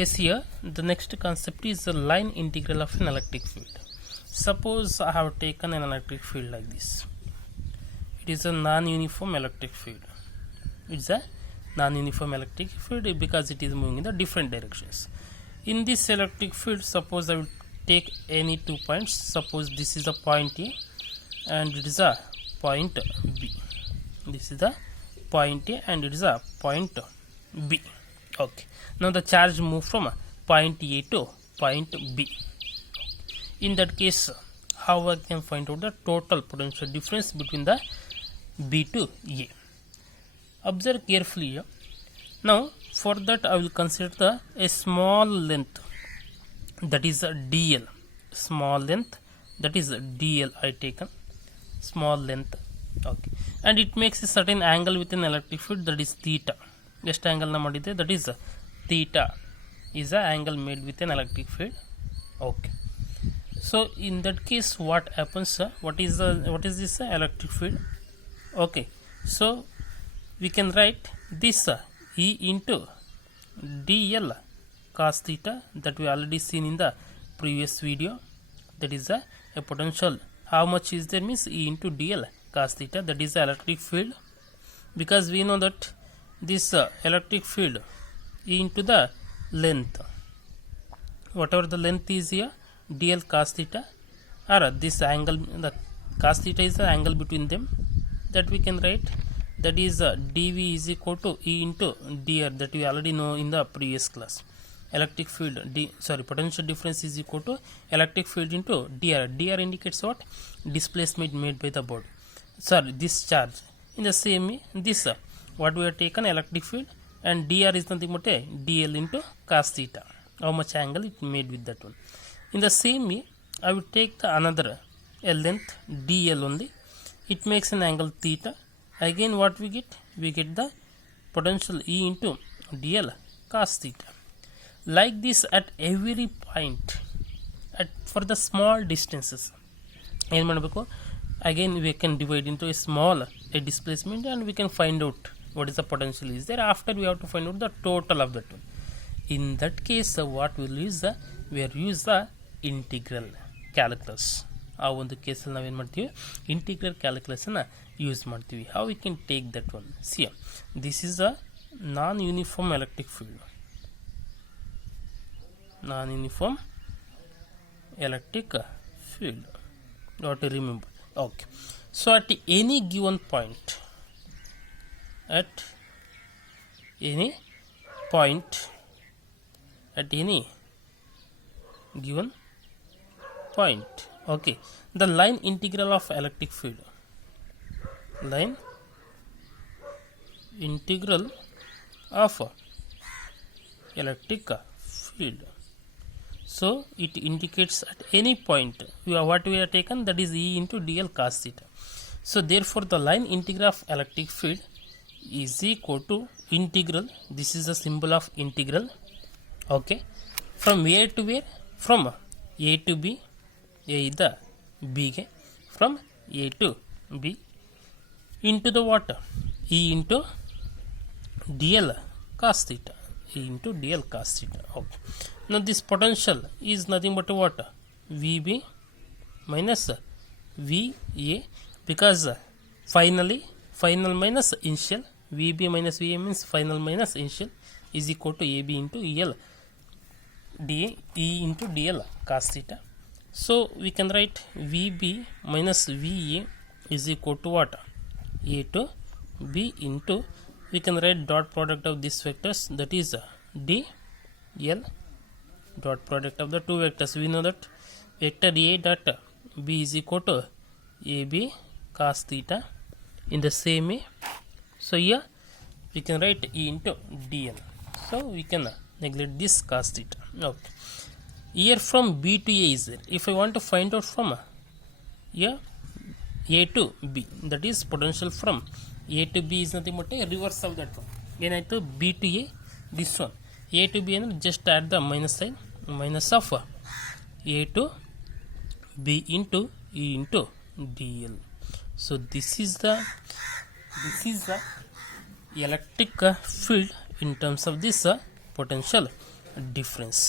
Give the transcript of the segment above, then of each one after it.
case here, the next concept is the line integral of an electric field. Suppose I have taken an electric field like this. It is a non-uniform electric field. It's a non-uniform electric field because it is moving in the different directions. In this electric field, suppose I will take any 2 points. Suppose this is a point A and it is a point B. This is the point A and it is a point B. Okay. Now the charge move from point A to point B. In that case, how I can find out the total potential difference between the B to A? Observe carefully here. Now for that I will consider a small length, that is a DL. Small length, that is a DL I taken. Small length. Okay. And it makes a certain angle with an electric field, that is theta. Just angle na madide, that is theta is a angle made with an electric field. Okay. So in that case, what happens? What is this electric field? Okay. So we can write this E into dl cos theta, that we already seen in the previous video. That is a potential. How much is there means E into dl cos theta, that is the electric field, because we know that this electric field E into the length, whatever the length is here, dl cos theta, or this angle, the cos theta is the angle between them, that we can write, that is dv is equal to E into dr, that we already know in the previous class. Electric field potential difference is equal to electric field into dr. Dr indicates what? Displacement made by the body, this charge. In the same way, this what we have taken electric field, and dr is nothing but a dl into cos theta, how much angle it made with that one. In the same way, I will take the another a length dl only, it makes an angle theta. Again what we get? We get the potential E into dl cos theta. Like this at every point, for the small distances, again we can divide into a displacement, and we can find out what is the potential is there. After we have to find out the total of that one. In that case, what we will use? We will use the integral calculus. ಆ ಒಂದು ಕೇಸಲ್ಲಿ ನಾವೇನು ಮಾಡ್ತೀವಿ? Integral ಕ್ಯಾಲ್ಕುಲಸನ್ನು use ಮಾಡ್ತೀವಿ. How we can take that one? C, this is a non uniform electric field. Non-uniform electric field. Got to remember. Okay. So at any given point, at any given point, okay, the line integral of electric field, line integral of electric field. So it indicates at any point what we have taken, that is E into dl cos theta. So therefore the line integral of electric field is equal to integral, this is the symbol of integral, okay, from where to where? From A to B, A is the B, from A to B, into the what? E into dl cos theta, E into dl cos theta. Okay. Now this potential is nothing but what? VB minus VA, because final minus initial, VB minus VA means final minus initial, is equal to AB into EL dA, E into dl cos theta. So we can write VB minus VA is equal to what? A to B into, we can write dot product of these vectors, that is dl dot product of the two vectors. We know that vector A dot B is equal to AB cos theta. In the same way, so here we can write E into dl. So we can neglect this cos theta. Okay. Here from B to A is there. If I want to find out from here A to B, that is potential from A to B is nothing but a reverse of that one. Then I to B to A, this one. A to B and just add the minus sign, minus of A to B into E into dl. So this is the electric field in terms of this potential difference.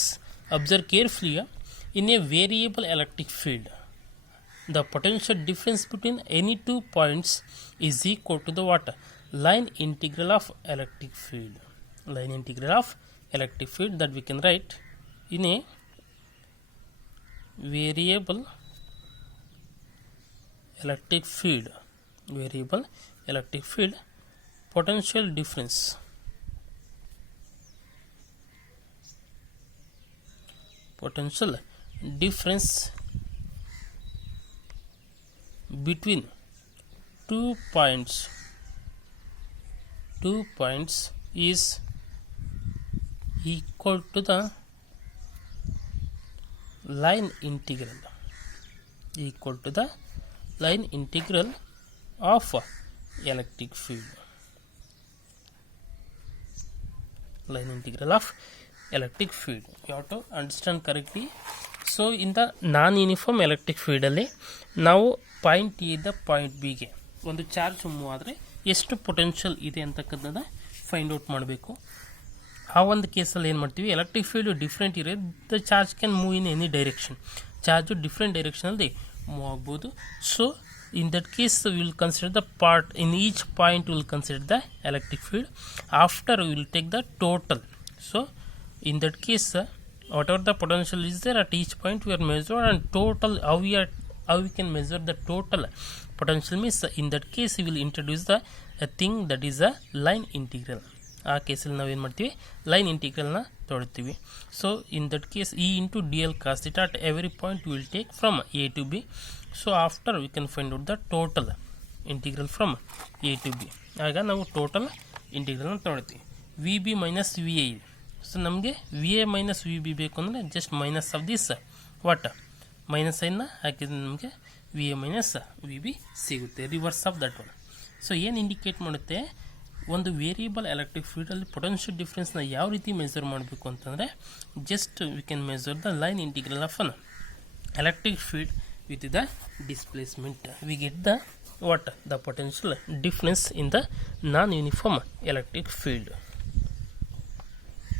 Observe carefully. In a variable electric field, the potential difference between any 2 points is equal to the what? Line integral of electric field. Line integral of electric field that we can write in a variable electric field. Variable electric field potential difference between 2 points is equal to the line integral of electric field. Line integral of electric field. You have to understand correctly. So in the non-uniform electric field ಅಲ್ಲಿ ನಾವು point A ಇಂದ point ಬಿಗೆ ಒಂದು charge move ಆದರೆ ಎಷ್ಟು potential ಇದೆ ಅಂತಕ್ಕಂಥದ್ದು find out ಮಾಡಬೇಕು. ಆ ಒಂದು ಕೇಸಲ್ಲಿ ಏನು ಮಾಡ್ತೀವಿ, ಎಲೆಕ್ಟ್ರಿಕ್ ಫೀಲ್ಡ್ ಡಿಫ್ರೆಂಟ್ ಇರೋ the charge can move in any direction. Charge different ಡೈರೆಕ್ಷನಲ್ಲಿ ಮೂವ್ ಆಗ್ಬೋದು. So in that case we will consider the part in each point, we will consider the electric field. After we will take the total. So in that case whatever the potential is there at each point we are measured, and total how we can measure the total potential means in that case we will introduce the a thing that is a line integral. ಆ ಕೇಸಲ್ಲಿ ನಾವೇನು ಮಾಡ್ತೀವಿ, line ಇಂಟಿಗ್ರಲ್ನ ತೊಗೊಳ್ತೀವಿ. So in that case E into d l cos theta at every point will take from A to B. So after we can find out the total integral from A to B. ಆಗ ನಾವು total ಇಂಟಿಗ್ರಲ್ನ ತೊಗೊಳ್ತೀವಿ. V B minus V A ಇದೆ. So ನಮಗೆ V A minus V B ಬೇಕು ಅಂದರೆ just minus of this what minus ಸೈನ್ನ ಹಾಕಿದ್ರೆ ನಮಗೆ V A minus V B ಸಿಗುತ್ತೆ, reverse of that one. So ಏನು ಇಂಡಿಕೇಟ್ ಮಾಡುತ್ತೆ, ಒಂದು ವೇರಿಯಬಲ್ ಎಲೆಕ್ಟ್ರಿಕ್ ಫೀಲ್ಡಲ್ಲಿ ಪೊಟೆನ್ಷಿಯಲ್ ಡಿಫ್ರೆನ್ಸ್ನ ಯಾವ ರೀತಿ ಮೆಜರ್ ಮಾಡಬೇಕು ಅಂತಂದರೆ, just we can measure the line integral of an electric field with the displacement. We get the what? The potential difference in the non-uniform electric field.